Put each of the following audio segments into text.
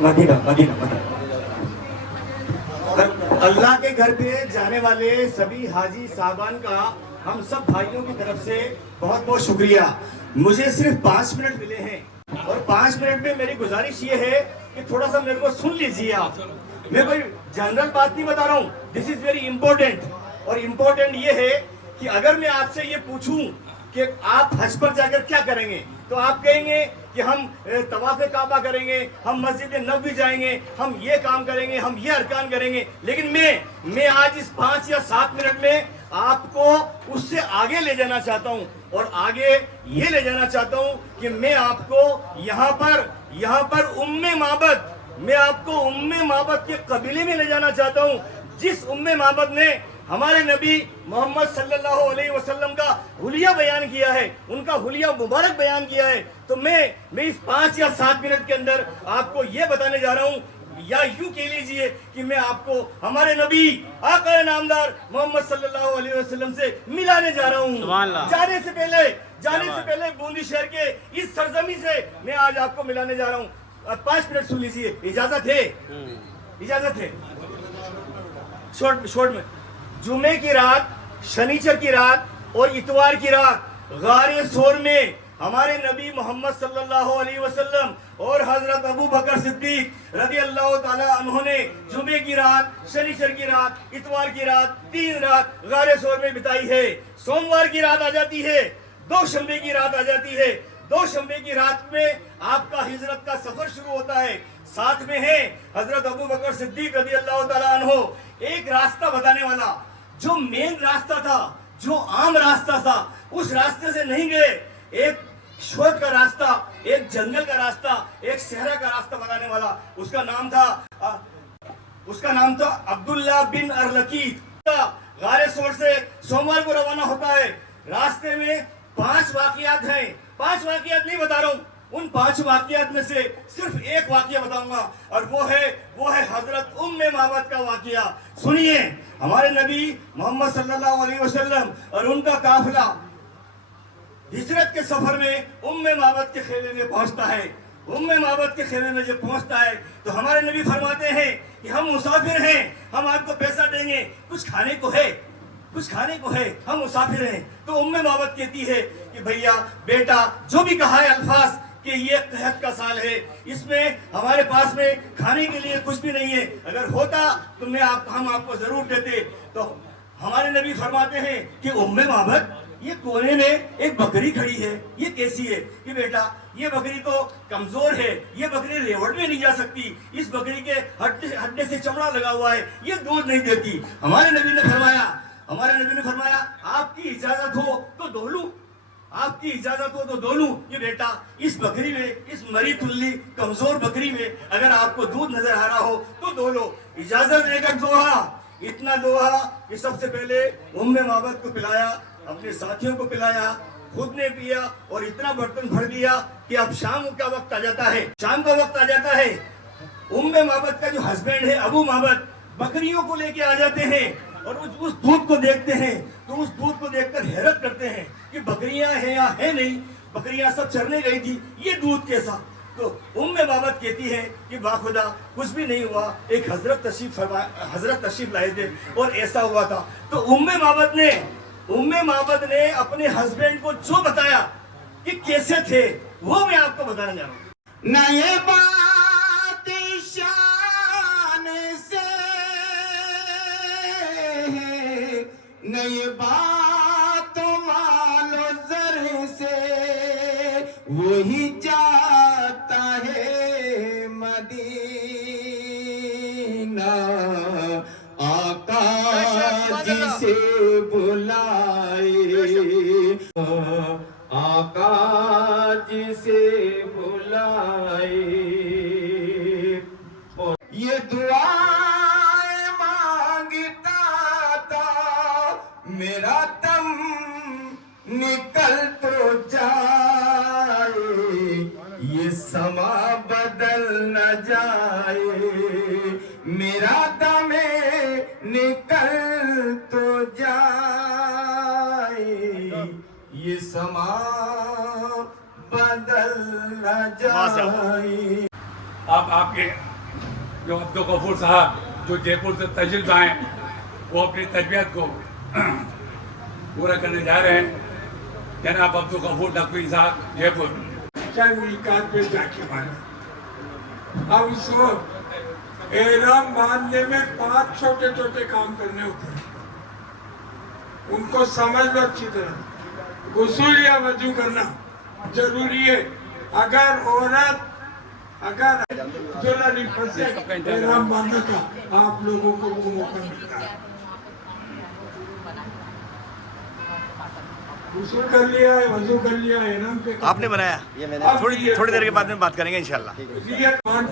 Medina Medina Medina. अल्लाह के घर पे जाने वाले सभी हाजी साहबान का हम सब भाइयों की तरफ से बहुत बहुत शुक्रिया। मुझे सिर्फ 5 मिनट मिले हैं और 5 मिनट में मेरी गुजारिश ये है कि थोड़ा सा मेरे को सुन लीजिए आप। मैं कोई जनरल बात नहीं बता रहा हूँ, दिस इज वेरी इंपॉर्टेंट। और इम्पोर्टेंट ये है कि अगर मैं आपसे ये पूछूं कि आप हज पर जाकर क्या करेंगे, तो आप कहेंगे कि हम तवाफ़े काबा करेंगे, हम मस्जिद नबवी जाएंगे, हम ये काम करेंगे, हम ये अरकान करेंगे। लेकिन मैं आज इस 5 या 7 मिनट में आपको उससे आगे ले जाना चाहता हूँ। और आगे ये ले जाना चाहता हूँ कि मैं आपको यहाँ पर उम्मे माबद, मैं आपको उम्मे माबद के कबीले में ले जाना चाहता हूँ, जिस उम्मे माबद ने हमारे नबी मोहम्मद सल्लल्लाहु अलैहि वसल्लम का हुलिया बयान किया है, उनका हुलिया मुबारक बयान किया है। तो मैं इस 5 या 7 मिनट के अंदर आपको ये बताने जा रहा हूँ, या यूं कह लीजिए कि मैं आपको हमारे नबी आका नामदार मोहम्मद सल्लल्लाहु अलैहि वसल्लम से मिलाने जा रहा हूँ। जाने से पहले बूंदी शहर के इस सरजमी से मैं आज आपको मिलाने जा रहा हूँ। 5 मिनट सुन लीजिए, इजाजत है। शॉर्ट में जुमे की रात, शनिचर की रात और इतवार की रात गारे सोर में हमारे नबी मोहम्मद सल्लल्लाहु अलैहि वसल्लम और हजरत अबू बकर सिद्दीक रज़ी अल्लाह ताला अन्हु ने जुमे की रात, शनिचर की रात, इतवार की रात, 3 रात गारे सोर में बिताई है। सोमवार की रात आ जाती है, 2 शंबे की रात आ जाती है। 2 शंबे की रात में आपका हिजरत का सफर शुरू होता है। साथ में है हजरत अबू बकर सिद्दीक रज़ी अल्लाह ताला अन्हु, एक रास्ता बताने वाला, जो मेन रास्ता था, जो आम रास्ता था, उस रास्ते से नहीं गए। एक शोध का रास्ता, एक जंगल का रास्ता, एक सहरा का रास्ता बताने वाला, उसका नाम था अब्दुल्ला बिन अरलकीत। गारे सोर से सोमवार को रवाना होता है। रास्ते में 5 वाकयात हैं। 5 वाकयात नहीं बता रहा हूँ, उन 5 वाकयात में से सिर्फ एक वाकया बताऊंगा, और वो है हजरत उम्मे माबद का वाकया। सुनिए, हमारे नबी मोहम्मद सल्लल्लाहु अलैहि वसल्लम और उनका काफिला हिजरत के सफर में उम्मे माबद के खेमे में पहुंचता है। उम्मे माबद के खेमे में जब पहुंचता है तो हमारे नबी फरमाते हैं कि हम मुसाफिर हैं, हम आपको पैसा देंगे, कुछ खाने को है, हम मुसाफिर हैं। तो उम्मे माबद कहती है कि भैया बेटा, जो भी कहा है अल्फाज कि ये कहत का साल है, इसमें हमारे पास में खाने के लिए कुछ भी नहीं है, अगर होता तो हम आपको जरूर देते। तो हमारे नबी फरमाते हैं कि उम्मे माबद, ये कोने में एक बकरी खड़ी है, ये कैसी है? कि बेटा, ये बकरी तो कमजोर है, ये बकरी रेवड़ में नहीं जा सकती, इस बकरी के हड्डे से चमड़ा लगा हुआ है, ये दूध नहीं देती। हमारे नबी ने फरमाया आपकी इजाजत हो तो दो लूं। ये बेटा, इस बकरी में, इस मरी तुल्ली कमजोर बकरी में अगर आपको दूध नजर आ रहा हो तो दो लो। इजाजत देकर इतना दोहा कि सबसे पहले उम्मे माबद को पिलाया, अपने साथियों को पिलाया, खुद ने पिया और इतना बर्तन भर दिया कि अब शाम का वक्त आ जाता है। उम्मे माबद का जो हस्बैंड है अबू माबद बकरियों को लेके आ जाते हैं और उस दूध को देखते हैं, तो उस दूध को देखकर हैरत करते हैं कि बकरियां हैं या है नहीं, बकरियां सब चरने गई थी, ये दूध कैसा? तो उम्मे माबद कहती है कि बाखुदा कुछ भी नहीं हुआ, एक हजरत तशरीफ लाए थे और ऐसा हुआ था। तो उम्मे माबद ने अपने हस्बैंड को जो बताया कि कैसे थे, वो मैं आपको बताने जा रहा हूँ। ना ये बात शान से है, न ये बात मालो जर से, वही जाता है मदीना, आका जिसे बुलाए, आका जिसे बुलाए, ये दुआएं मांगता था, मेरा दम निकल तो जाए, ये समा बदल न जाए, मेरा दम निकल तो जाए, ये समा बदल न जाए। आपके जो अब्दुल गफूर साहब जो जयपुर से तशरीफ आए, वो अपनी तबीयत को पूरा करने जा रहे हैं। जनाब अब्दुल गफूर नकवी साहब जयपुर। मीकात पे जाके माना। अब उसको एहराम बांधने में 5 छोटे छोटे काम करने होते हैं, उनको समझ लो अच्छी तरह। गुस्ल या वजू करना जरूरी है। अगर औरत ज्वेलरी फंसे एहराम बांधने का आप लोगों को वो मौका मिलता है। गुस्ल कर लिया है, वजू कर लिया है, एहराम पे आपने बनाया, ये मैंने थोड़ी देर के बाद में बात करेंगे इंशाल्लाह।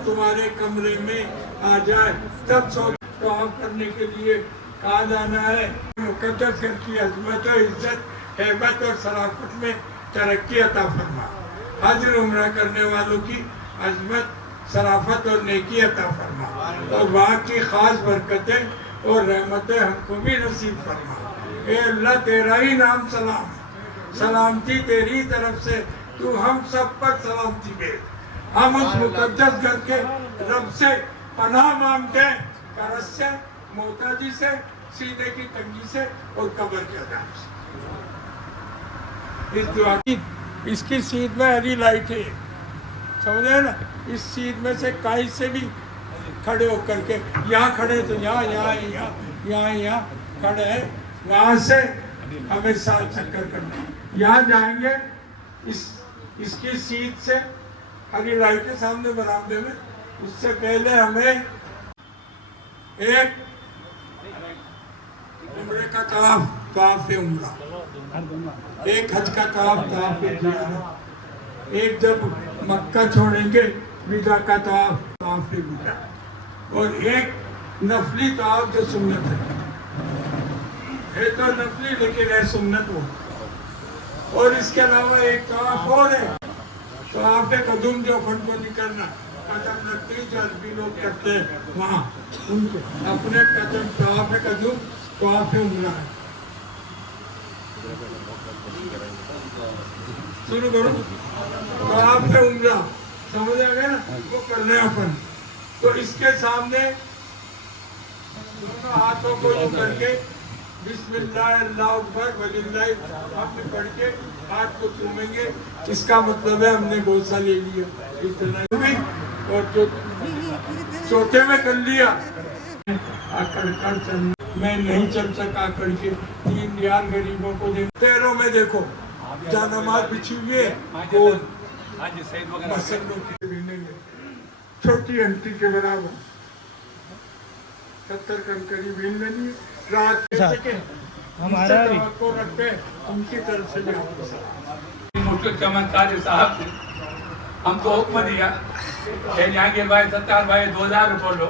तुम्हारे कमरे में आ जाए तब तवाफ करने के लिए कहा जाना है। मुकद्दस घर की अजमत और इज्जत, हैबत और शराफत में तरक्की अता फरमा। हज उम्रा करने वालों की अजमत, शराफत और नेकी अता फरमा, और वहाँ की खास बरकतें और रहमतें हमको भी नसीब फरमा। ए अल्लाह, तेरा ही नाम सलाम है, सलामती तेरी तरफ से, तू हम सब पर सलामती भेज। हम उस मुकद्दस घर के रब से पनाह मांगते हैं, करज से, मोहताजी से, सीने की तंगी से और कब्र के अज़ाब से। इस दुआ की, इसकी सीट में हरी लाइट है, समझे ना। इस सीट में से कहीं से भी खड़े होकर के, यहाँ खड़े तो यहाँ खड़े हैं, वहाँ से हमें 7 चक्कर करना। यहाँ जाएंगे, इसकी सीट से हरी लाइट के सामने बरामदे में, उससे पहले हमें एक उम्रे का तवाफ उम्रा, एक हज का तवाफ एक जब मक्का छोड़ेंगे विदा का तवाफ विदा, और एक नफली तवाफ जो सुन्नत है तो नफली लेकिन है सुन्नत वो। और इसके अलावा एक तवाफ और है, तवाफ कदम जो अपन को नहीं करना, कदम रखते जो अरबी लोग करते हैं वहाँ, उनके अपने कदम तवाफ कदम तवाफ उम्रा है। सुनो करो, तवाफ उम्रा समझ आ गया ना, वो करने अपन। तो इसके सामने दोनों हाथों को यूं करके बिस्मिल्लाह अल्लाहु अकबर वलिल्लाह हमने पढ़ के हाथ को चूमेंगे। इसका मतलब है हमने गोसा ले लिया, इतना ही। और जो छोटे में कर लिया, आकर कर चल, मैं नहीं चल सका करके 3 दिहाड़ गरीबों को दे। पैरों में देखो जानमाज बिछी हुई है, छोटी अंटी के बराबर 70 कंकरी बीन लेनी है। रात के हमारा को रखते हैं, उनकी तरफ से भी मुश्किल चमत्कारी साहब हमको हुक्म दिया कि यहाँ के भाई 70 भाई 2000 रुपये लो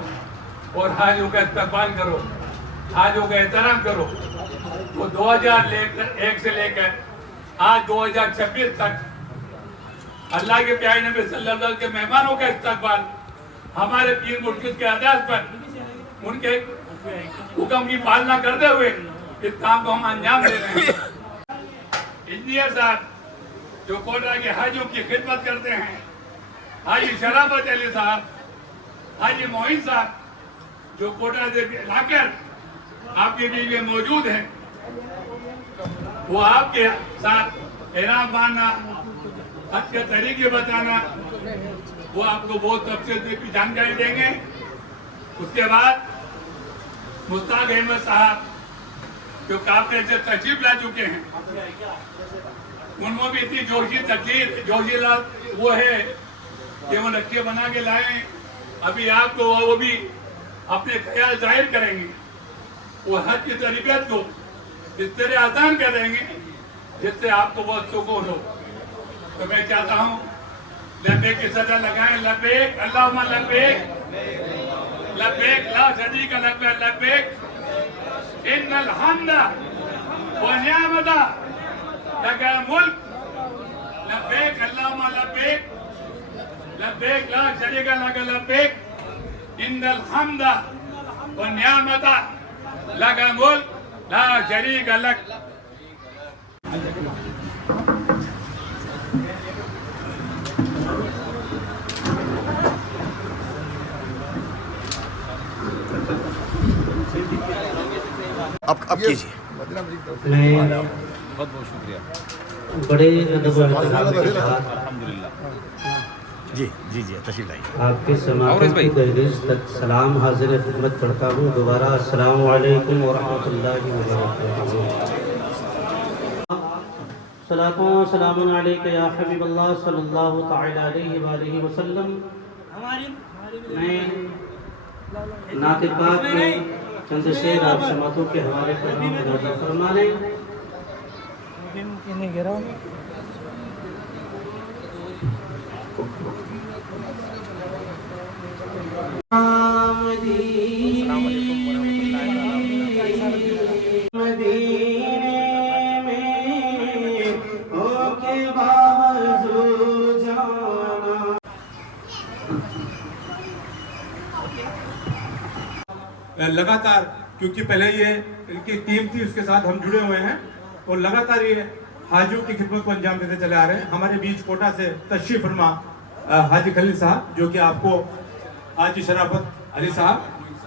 और हाजियों का इस्तकबाल करो, हाजियों का एहतराम करो। वो 2001 से लेकर आज 2026 तक अल्लाह के प्यारे नबी सल्लल्लाहु अलैहि वसल्लम के मेहमानों का इस्तकबाल हमारे पीर मुर्शिद के आदेश पर उनके हुक्म की पालना करते हुए इस काम को हम अंजाम दे रहे हैं। इंजीनियर साहब जो कोटरा के हाजियों की खिदमत करते हैं, हाजी शराफत अली साहब, हाजी मोइन साहब जो कोटरा से लाकर आपके बीच में मौजूद है, वो आपके साथ एहराम बांधना, हज के तरीके बताना, वो आपको बहुत तफसील से जानकारी देंगे। उसके बाद मुश्ताक अहमद साहब जो काफले से तशरीफ ला चुके हैं, उनमें भी इतनी जोशीला वो है कि वो नक्शे बना के लाए। अभी आपको वो भी अपने ख्याल जाहिर करेंगे, वो हज की तरीक़त को इस तरह आसान करेंगे जिससे आपको बहुत सुकून हो। तो मैं चाहता हूँ लब्बैक की सदा लगाएं, लब्बैक अल्लाहुम्मा लब्बैक, लब्बैक ला शरीक लक लब्बैक इन्नल हम्दा व निअमता लका मुल्क, लब्बैक अल्लाहुम्मा लब्बैक, लब्बैक ला शरीक लक लब्बैक इन्नल हम्दा व निअमता लका मुल्क ला शरीक लक। अब कीजिए। मैं बहुत बहुत शुक्रिया। बड़े अदब और एहतराम के साथ जी जी जी तशरीफ लाइए। आपके समाअत की दहलीज तक सलाम हाजिर खिदमत करता हूँ। दोबारा अस्सलाम वालेकुम व रहमतुल्लाहि व बरकातुहू। सलातो व सलामुन अलैका या हबीबल्लाह सल्लल्लाहु तआला अलैहि व आलिहि वसल्लम। मैं नात पाक में चंद शेर आप समातों के हवाले पर फरमा लें। लगातार, क्योंकि पहले ये इनकी टीम थी, उसके साथ हम जुड़े हुए हैं और लगातार ये हाजियों की खिदमत को अंजाम देते चले आ रहे हैं। हमारे बीच कोटा से तशरीफ फरमा हाजी खलील साहब, जो कि आपको हाजी शराफत अली साहब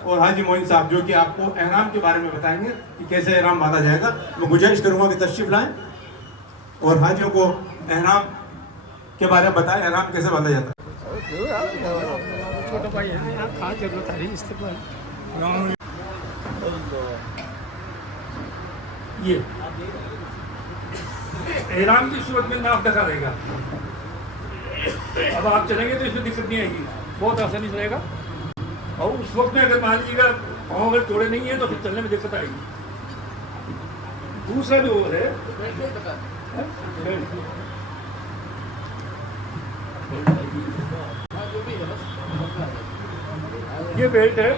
और हाजी मोइन साहब, जो कि आपको एहराम के बारे में बताएंगे कि कैसे एहराम बांधा जाएगा। मैं गुजारिश करूंगा कि तशरीफ लाएं और हाजियों को एहराम के बारे में बताएं, एहराम कैसे बांधा जाता है। ये एहराम की सूरत में नाक ढका रहेगा। अब आप चलेंगे तो इसमें दिक्कत नहीं आएगी, बहुत आसानी से रहेगा। और उस वक्त में अगर मान लीजिएगा पाँव अगर जोड़े नहीं है तो फिर चलने में दिक्कत आएगी। दूसरा जो है ये बेल्ट है,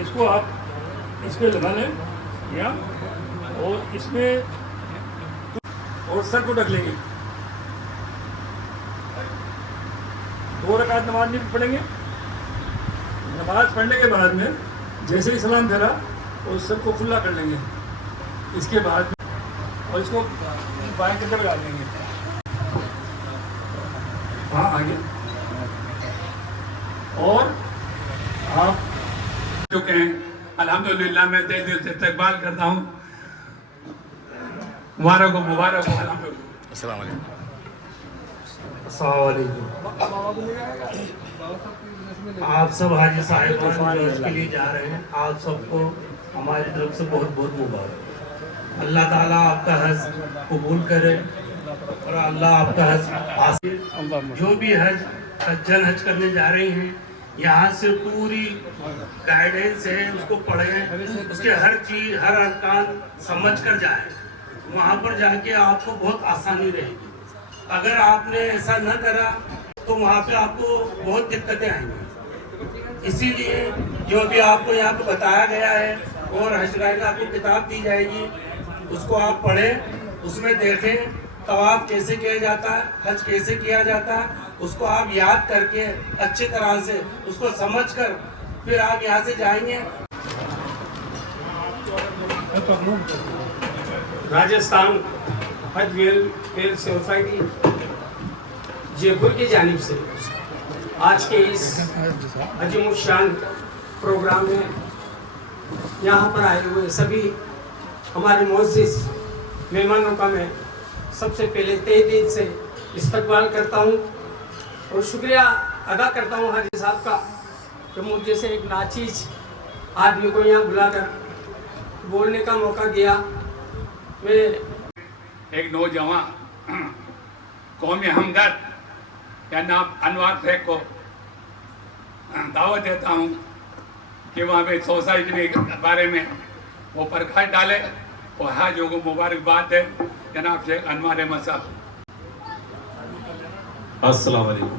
इसको आप इसमें लगा लें यहाँ और इसमें और सर को ढक लेंगे। 2 रकात नमाज नहीं पढ़ेंगे। नमाज पढ़ने के बाद में जैसे ही सलाम फेरा और सर को खुला कर लेंगे। इसके बाद और इसको बाएं कंधे पे डाल लेंगे। हाँ आगे। और आप चुके हैं अल्हम्दुलिल्लाह। मैं दिल से इस्तकबाल करता हूँ। मुबारक हो, मुबारक हो। अस्सलाम वालेकुम। आप सब हाजी साहिबान जो हज के लिए जा रहे हैं, आप सबको हमारी तरफ से बहुत बहुत मुबारक। अल्लाह ताला आपका हज कबूल करे और अल्लाह आपका हज हासिल। जो भी हज सज्जन हज करने जा रही हैं, यहाँ से पूरी गाइडेंस है, उसको पढ़ें, उसके हर चीज़ हर अरकान समझ कर जाएं। वहाँ पर जाके आपको बहुत आसानी रहेगी। अगर आपने ऐसा न करा तो वहाँ पे आपको बहुत दिक्कतें आएंगी। इसीलिए जो भी आपको यहाँ पे बताया गया है और हज गाइड आपको किताब दी जाएगी, उसको आप पढ़ें, उसमें देखें तवाफ कैसे किया जाता है, हज कैसे किया जाता है, उसको आप याद करके अच्छे तरह से उसको समझकर फिर आप यहाँ से जाएंगे। राजस्थान हज वेलफेयर सोसाइटी जयपुर की जानिब से आज के इस अजीमुशान प्रोग्राम में यहाँ पर आए हुए सभी हमारे मोअज़्ज़िज़ मेहमानों का मैं सबसे पहले तहे दिल से इस्तकबाल करता हूँ और शुक्रिया अदा करता हूँ हाजी साहब का कि मुझे से एक नाचीज आदमी को यहाँ बुलाकर बोलने का मौका दिया। मैं एक नौजवान कौमी हमदर्द या नाम अनवार शेख को दावत देता हूँ कि वहाँ पे सोसाइटी के बारे में वो प्रकाश डाले और हाजियों को मुबारकबाद दे। जनाब शेख अनवार अहमद साहब। अस्सलाम वालेकुम।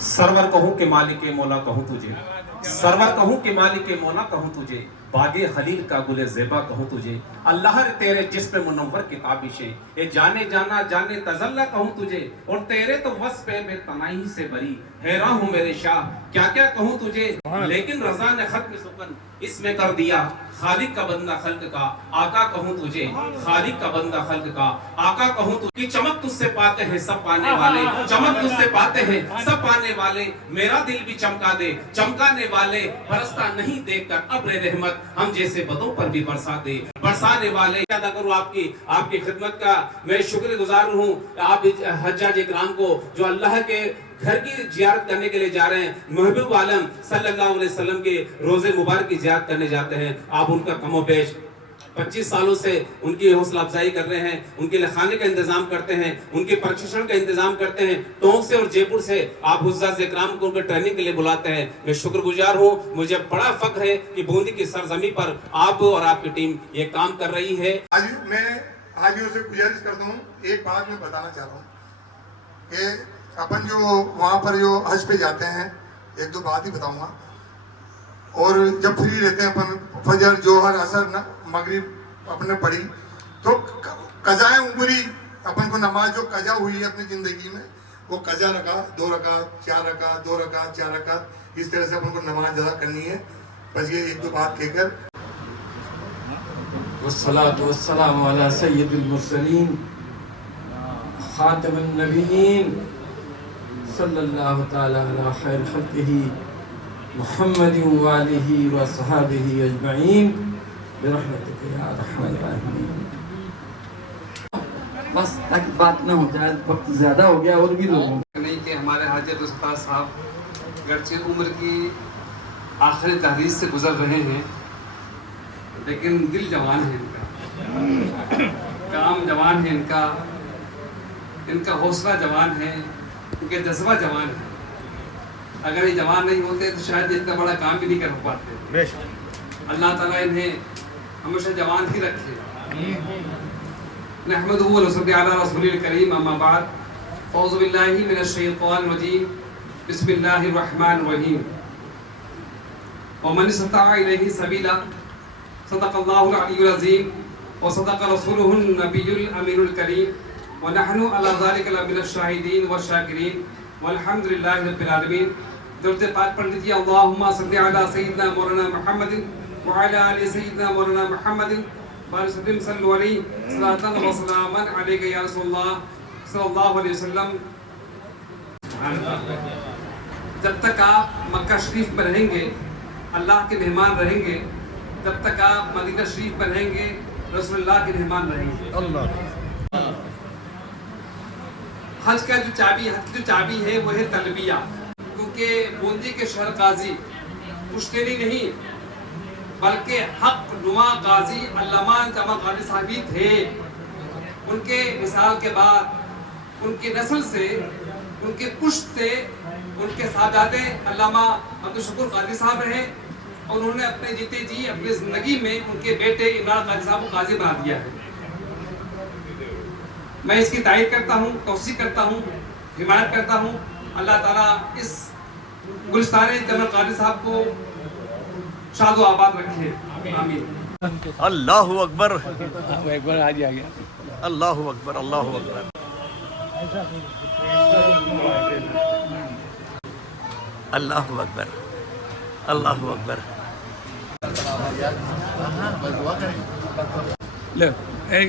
सरवर कहूँ के मालिक मौला कहूँ तुझे, सरवर कहूँ के मालिक मौला कहूँ तुझे, बागे खलील का गुले ज़ेबा कहूँ तुझे। अल्लाह तेरे जिस्म मुनव्वर की ताबिशे, ये जाने जाना जाने तजल्ला कहूँ तुझे। और तेरे तो वस्फ़ बेतनाई से बरी, हैरान हूँ मेरे शाह, क्या क्या कहूँ तुझे, लेकिन रजा ने खत्म सुकन इसमें कर दिया। खालिक का बंदा खल्क का आका कहूँ तुझे, खालिक का बंदा खल्क का आका कहूँ तुझे। चमक तुझसे पाते हैं सब पाने वाले, चमक तुझसे पाते हैं सब पाने वाले। मेरा दिल भी चमका दे चमकाने वाले, बरसता नहीं देखकर अब्र रहमत हम जैसे बदों पर भी बरसा दे बरसाने वाले। अदा करूँ आपकी खिदमत का मैं शुक्रगुजार हूँ। आप हज्जाज इकराम को जो अल्लाह के घर की जियारत करने के लिए जा रहे हैं, महबूब आलम सल्लल्लाहु अलैहि वसल्लम के रोजे मुबारक की जियारत करने जाते हैं, आप उनका कमोपेश 25 सालों से उनकी हौसला अफजाई कर रहे हैं, उनके लिए खाने का इंतजाम करते हैं, उनके प्रशिक्षण का इंतजाम करते हैं। टोंक से और जयपुर से आप हुज्जाज इकराम को उनके ट्रेनिंग के लिए बुलाते हैं। मैं शुक्रगुजार हूँ। मुझे बड़ा फख्र है कि बूंदी की सरजमी पर आप और आपकी टीम ये काम कर रही है। आज मैं हाजियों से गुजारिश करता हूँ, एक बात मैं बताना चाह रहा हूँ कि अपन जो वहाँ पर जो हज पे जाते हैं, एक दो बात ही बताऊंगा। और जब फ्री रहते हैं अपन, फजर जोहर असर मगरिब अपने पढ़ी, तो कज़ाए उम्री अपन को नमाज जो कज़ा हुई है अपनी ज़िंदगी में, वो कज़ा रखा 2 रकात 4 रकात 2 रकात 4 रकात, इस तरह से अपन को नमाज अदा करनी है। बस ये एक दो बात कहकर वस्सलातु वस्सलामु अला सय्यिदिल मुरसलीन खातमुन नबिय्यीन सल्लल्लाहु तआला अला खैर खल्क़िही मुहम्मदिन व आलिही व सहाबिही अजमईन बिरहमतिका या अरहमर राहिमीन। बस ताकि बात ना हो जाए, वक्त ज़्यादा हो गया और भी लोगों नहीं कि हमारे हाजी उस्ताद साहब गर्चे उम्र की आखिरी तहरीर से गुजर रहे हैं, लेकिन दिल जवान है इनका, काम जवान है इनका हौसला जवान है, इनके जज्बा जवान है। अगर ये जवान नहीं होते तो शायद इतना बड़ा काम भी नहीं कर पाते। अल्लाह ताला इन्हें हमेशा जवान ही रखे। नहमदुहु व नसल्ली अला रसूलिल करीम, अम्मा बाद, औज़ु बिल्लाहि मिनश शैतानिर रजीम, बिस्मिल्लाहिर रहमानिर रहीम। व मन इस्तताअ इलैहि सबीला, सदक़ल्लाहुल अलियुल अज़ीम व सदक़ रसूलुहुन नबियुल अमीनुल करीम व नहनु अला ज़ालिका लमिनश शाहिदीन व शाकिरीन वल्हम्दुलिल्लाहि रब्बिल आलमीन। दुरूद पाक पढ़ लीजिए। अल्लाहुम्मा सल्लि अला सय्यिदिना मौलाना मुहम्मदिन व अला आलि सय्यिदिना मौलाना मुहम्मदिन व सल्लिम सल्लु अलैहि सलातन व सलामन अलैका या रसूलल्लाह सल्लल्लाहु अलैहि वसल्लम। जब तक आप मक्का शरीफ में रहेंगे, अल्लाह के मेहमान रहेंगे, जब तक आप मदीना शरीफ में रहेंगे, रसूलुल्लाह के मेहमान रहेंगे। हज की जो चाबी है वो है तलबिया, क्योंकि बूंदी के शहर गाजी पुश्तैनी नहीं बल्कि हक नुमा गाजी अल्लामा जमा गाजी साहब ही थे। उनके मिसाल के बाद उनकी नस्ल से, उनके पुश्त से उनके साहबजादे अल्लामा अब्दुल शुकुर गाजी साहब रहे, और उन्होंने अपने जीते जी अपनी ज़िंदगी में उनके बेटे इमरान गाजी साहब को गाजी बना दिया है। मैं इसकी तारीफ करता हूँ, तौसीक करता हूँ, हिमायत करता हूँ। अल्लाह ताला इस गुलिस्तान जनरल कादी साहब को शादो आबाद रखे, आमीन। अल्लाहु अकबर, एक बार आज आ गया। अल्लाहु अकबर, अल्लाहु अकबर। अल्लाहु अकबर, अल्लाहु अकबर। ले एक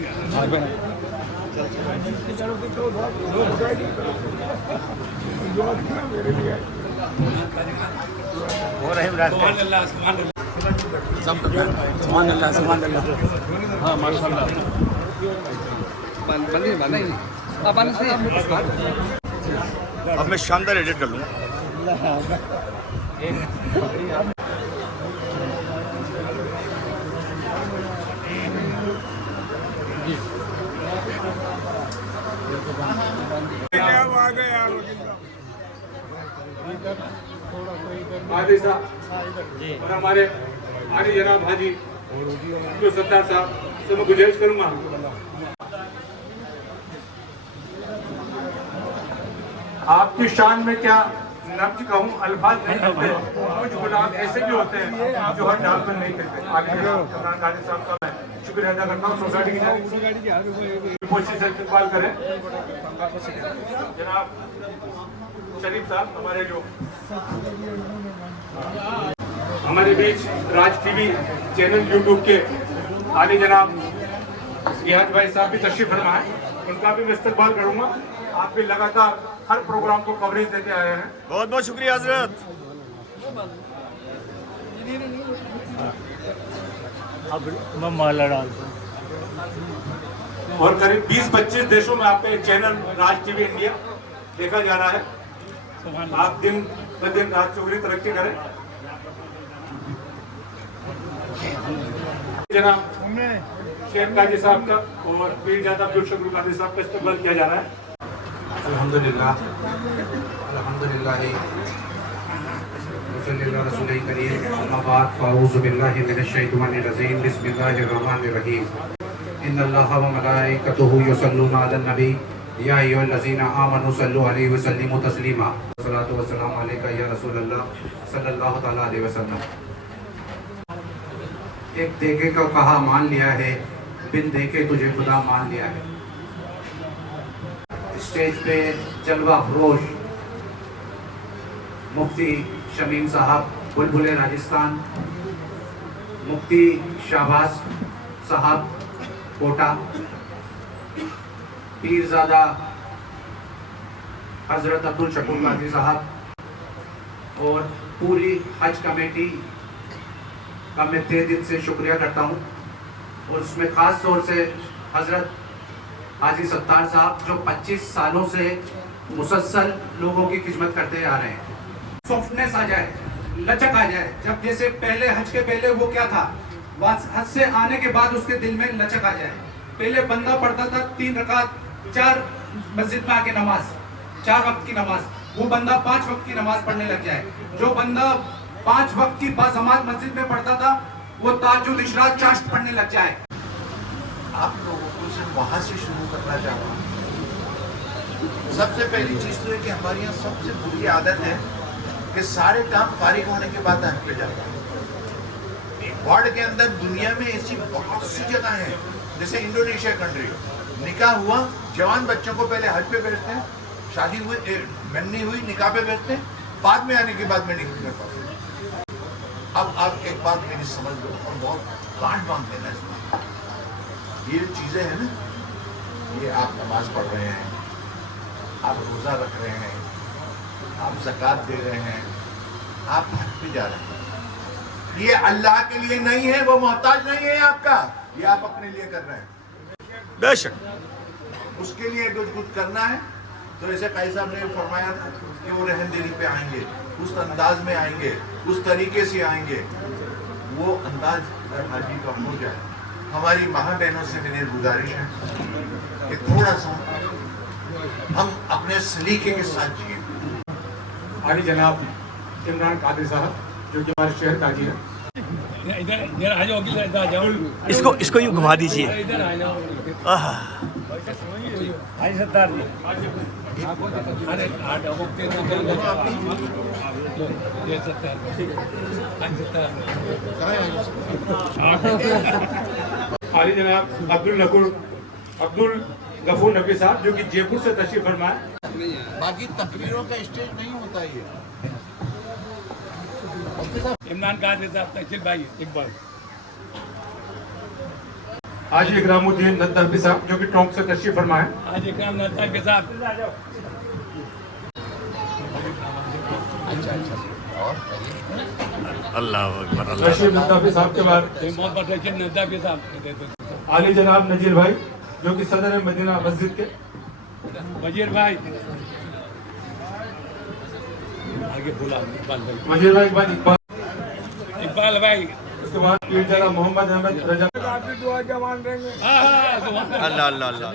हो रहे हैं रास्ते। सुभान अल्लाह, सुभान अल्लाह। हाँ माशाअल्लाह। अब मैं शानदार एडिट कर लूँगा। हाजी साहब और हमारे आगे जनाब हाजी जो सत्तार साहब से मैं गुजारिश करूंगा, आपकी शान में क्या लफ्ज कहूँ, अल्फाज नहीं कहते। कुछ गुलाम ऐसे भी होते हैं जो हर डाल पर नहीं कहते। आगे इमरान गाजी साहब का मैं शुक्रिया अदा करता हूँ। सोसाइटी की कोशिश से इस्तेमाल करें जनाब। शरीफ साहब हमारे जो हमारे बीच राज टीवी चैनल यूट्यूब के आली जनाब रियाज भाई साहब भी तशरीफ फरमा है, उनका भी मैं इस्तकबाल करूंगा। आप भी लगातार हर प्रोग्राम को कवरेज देते आए हैं। बहुत बहुत शुक्रिया हजरत। और करीब 20-25 देशों में आपका एक चैनल राज टीवी इंडिया देखा जा रहा है। आप दिन ब दिन राज चौधरी तरक्की करें। जनाब शेख काजी साहब का और पीरजादा अब्दुल शकूर काजी साहब का इस्तेमाल किया जा रहा है। अल्हम्दुलिल्लाह अल्हम्दुलिल्लाह सल्लल्लाहु अलैहि करीम अम्मा बाद फ़अऊज़ु बिल्लाहि मिनश शैतानिर रजीम बिस्मिल्लाहिर रहमानिर रहीम इन्नल्लाहा व मलाइकतुहु युसल्लूना अलन नबी या अय्युहल्लज़ीना आमनू सल्लु अलैहि व सल्लिमू तस्लीमा सल्लल्लाहु वसल्लम अलैका या रसूलल्लाह सल्लल्लाहु तआला अलैहि वसल्लम। एक देखे को कहा मान लिया है, बिन देखे तुझे खुदा मान लिया है। स्टेज पे जलवा फरोश मुफ्ती शमीम साहब बुलबुले राजस्थान, मुफ्ती शाहबाज साहब कोटा, पीरजादा हजरत अब्दुल शकूर काजी साहब और पूरी हज कमेटी का मैं तहे दिल से शुक्रिया करता हूँ। और उसमें ख़ास तौर से हजरत हाजी सत्तार साहब जो 25 सालों से मुसलसल लोगों की खिदमत करते आ रहे हैं। सॉफ्टनेस आ जाए, लचक आ जाए। जब जैसे पहले हज के पहले वो क्या था, हज से आने के बाद उसके दिल में लचक आ जाए। पहले बंदा पढ़ता था 3 रकात 4 मस्जिद में आके नमाज, 4 वक्त की नमाज, वो बंदा 5 वक्त की नमाज पढ़ने लग जाए। जो बंदा 5 वक्त की बाजमात मस्जिद में पढ़ता था वो ताजुल इशराक चाश्त पढ़ने लग जाए। आप लोगों को सिर्फ वहाँ से शुरू करना चाहूँगा। सबसे पहली चीज़ तो है कि हमारी यहाँ सबसे बुरी आदत है कि सारे काम फारिग होने के बाद हज पे जाता है। वर्ल्ड के अंदर दुनिया में ऐसी बहुत सी जगह हैं, जैसे इंडोनेशिया कंट्री, निकाह हुआ, जवान बच्चों को पहले हज पे भेजते हैं, शादी हुई मन्नी हुई निकाह पे भेजते हैं, बाद में आने के बाद में नहीं कर पाते। अब आप एक बात मेरी समझ लो और बहुत काट बांध देना इसमें। ये चीज़ें हैं ना, ये आप नमाज पढ़ रहे हैं, आप रोज़ा रख रहे हैं, आप ज़कात दे रहे हैं, आप हज पे जा रहे हैं, ये अल्लाह के लिए नहीं है, वो मोहताज नहीं है आपका, ये आप अपने लिए कर रहे हैं। बेशक उसके लिए कुछ करना है तो ऐसे काजी साहब ने फरमाया था कि वो रहमदिली पे आएंगे, उस अंदाज में आएंगे, उस तरीके से आएंगे। वो अंदाज अगर हाजी का हो जाए, हमारी माँ बहनों से मेरी गुजारिश है कि थोड़ा सा हम अपने सलीके के साथ जिए। आली जनाब इमरान कादिर साहब जो कि हमारे शहर काजी हैं। इधर आ जाओ, इधर आ जाओ। इसको यूँ घुमा दीजिए। इधर आ जाओ। हाजी सत्तार जी, अरे आ जाओ, ये सत्तार, हाजी सत्तार। आली जनाब अब्दुल गफूर नबी साहब जो कि जयपुर से तशरीफ फरमाए। बाकी तकरीरों का स्टेज नहीं होता ये। इमरान कादिर साहब, तहसील भाई इकबाल, हाजी इकरामुद्दीन नदवी साहब जो कि टोंक से तशरीफ फरमाए। आज इकराम नद्दा के साथ अल्लाह अकबर। तशरीफ नदवी साहब के बाद मोहम्मद रशीद नद्दा के साथ, आली जनाब नजीर भाई जो कि सदर मदीना मस्जिद के। वजीर भाई आगे बोला, इकबाल भाई, वजीर भाई के बाद इकबाल भाई, उसके बाद पीरजादा मोहम्मद अहमद रजा। अल्लाह अल्लाह अल्लाह।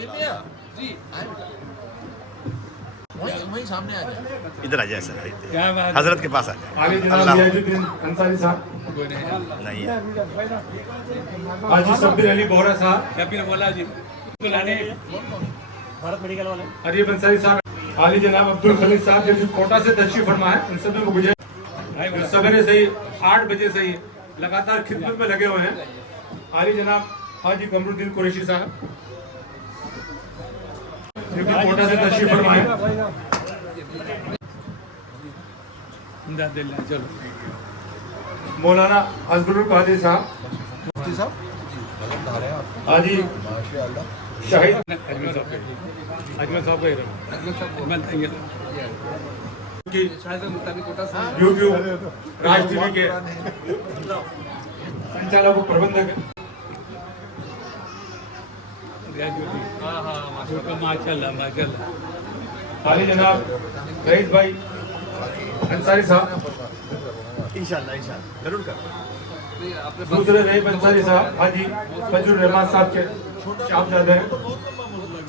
वही सामने आ जाए, इधर आ जाए सर, क्या बात, हजरत के पास आ जाए। आली जनाब अल्लाह रियाजुद्दीन अंसारी साहब, नहीं है। हाजी शब्बीर अली बोहरा साहब, शबीर बोला जी, भारत मेडिकल वाले, अरीब अंसारी साहब, आली जनाब अब्दुल खलील साहब जो कि कोटा से तशरीफ फरमा है। उन सभी को गुजारिश सवेरे से ही 8 बजे से ही लगातार खिदमत में लगे हुए हैं। आली जनाब हाजी कमरुद्दीन कुरैशी साहब जो कि कोटा से तशरीफ फरमा है। चलो मौलाना अजगरुल कादिर साहब, हाजी शाहिद अजमल साहब की यूट्यूब राज टीवी के संचालक व प्रबंधक माशाल्लाह माशाल्लाह। हाली जनाब रईस भाई अंसारी साहब, इंशाल्लाह जरूर कर। दूसरे रईस अंसारी साहब हाजी फजल रहमान साहब के साहबजादे हैं।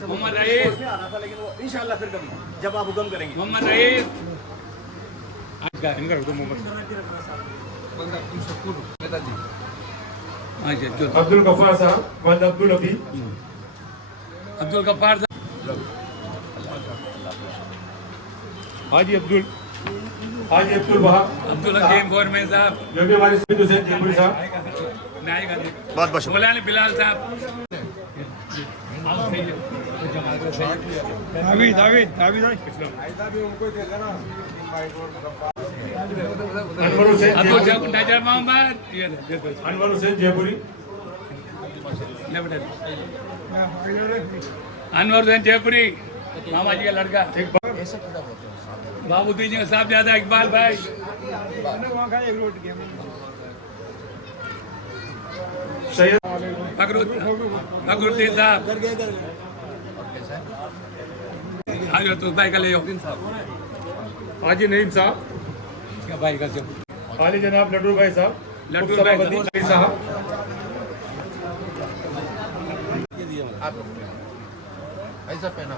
मोहम्मद रईस आना था लेकिन वो इंशाल्लाह फिर कभी जब आप हुक्म करेंगे। मोहम्मद रईस अब्दुल गफ्फार साहब, मोहम्मद अब्दुल अबी, अब्दुल गफ्फार साहब, हाजी अब्दुल वहाब, अब्दुल हकीम गौरमें साहब, जो भी हमारे सईद हुसैन जयपुरी साहब, बहुत बहुत शुक्रिया। मौलाना बिलाल साहब, अनवर हुसैन अब्दुल जयपुरी, नजर मोहम्मद, अनवर हुसैन जयपुरी, अनवर हुसैन जयपुरी, मामा जी का लड़का, बाबू जी साहब ज्यादा इकबाल भाई, सैयद फखरुद्दीन साहब, हाजी तो भाई का ले आओ हाजी नईम साहब, क्या भाई का जो हाली जनाब लड्डू भाई साहब, लड्डू भाई सभापति साहब, ऐसा पहना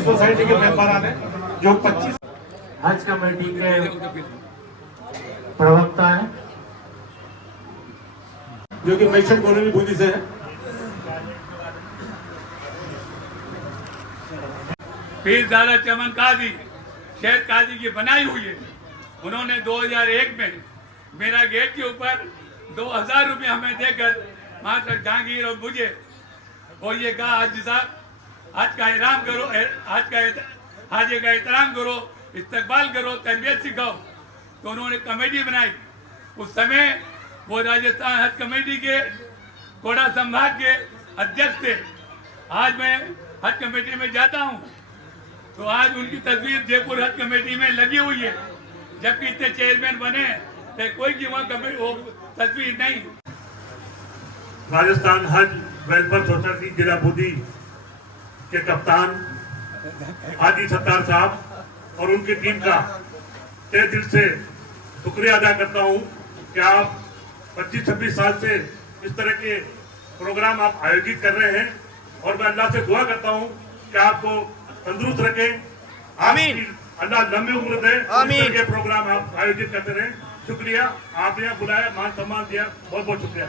सोसाइटी के मेंबर हैं जो 25 हज कमेटी के प्रवक्ता हैं, जो कि मैशर कॉलोनी बूंदी से है। पीरजादा चमन काजी शेर काजी की बनाई हुई है। उन्होंने 2001 में मेरा गेट के ऊपर 2000 रुपये हमें देकर मास्टर जहांगीर और मुझे और ये कहा हाजी साहब आज का एहतराम करो, आज का हाजी का एहतराम करो, इस्तकबाल करो, तरबियत सिखाओ। तो उन्होंने कमेटी बनाई। उस समय वो राजस्थान हज कमेटी के कोटा संभाग के अध्यक्ष थे। आज मैं हज कमेटी में जाता हूँ तो आज उनकी तस्वीर जयपुर हज कमेटी में लगी हुई है, जबकि इतने चेयरमैन बने तो कोई की वहाँ तस्वीर नहीं। राजस्थान हज वेलफेयर सोसाइटी जिला बूंदी के कप्तान हाजी सत्तार साहब और उनकी टीम का तहे दिल से शुक्रिया अदा करता हूं कि आप 25-26 साल से इस तरह के प्रोग्राम आप आयोजित कर रहे हैं और मैं अल्लाह से दुआ करता हूं कि आपको तंदुरुस्त रखे। आमीन। अल्लाह लंबी उम्र दे। आमीन। इस तरह के प्रोग्राम आप आयोजित करते रहे। शुक्रिया, आपने यहाँ बुलाया, मान सम्मान दिया, बहुत बहुत शुक्रिया।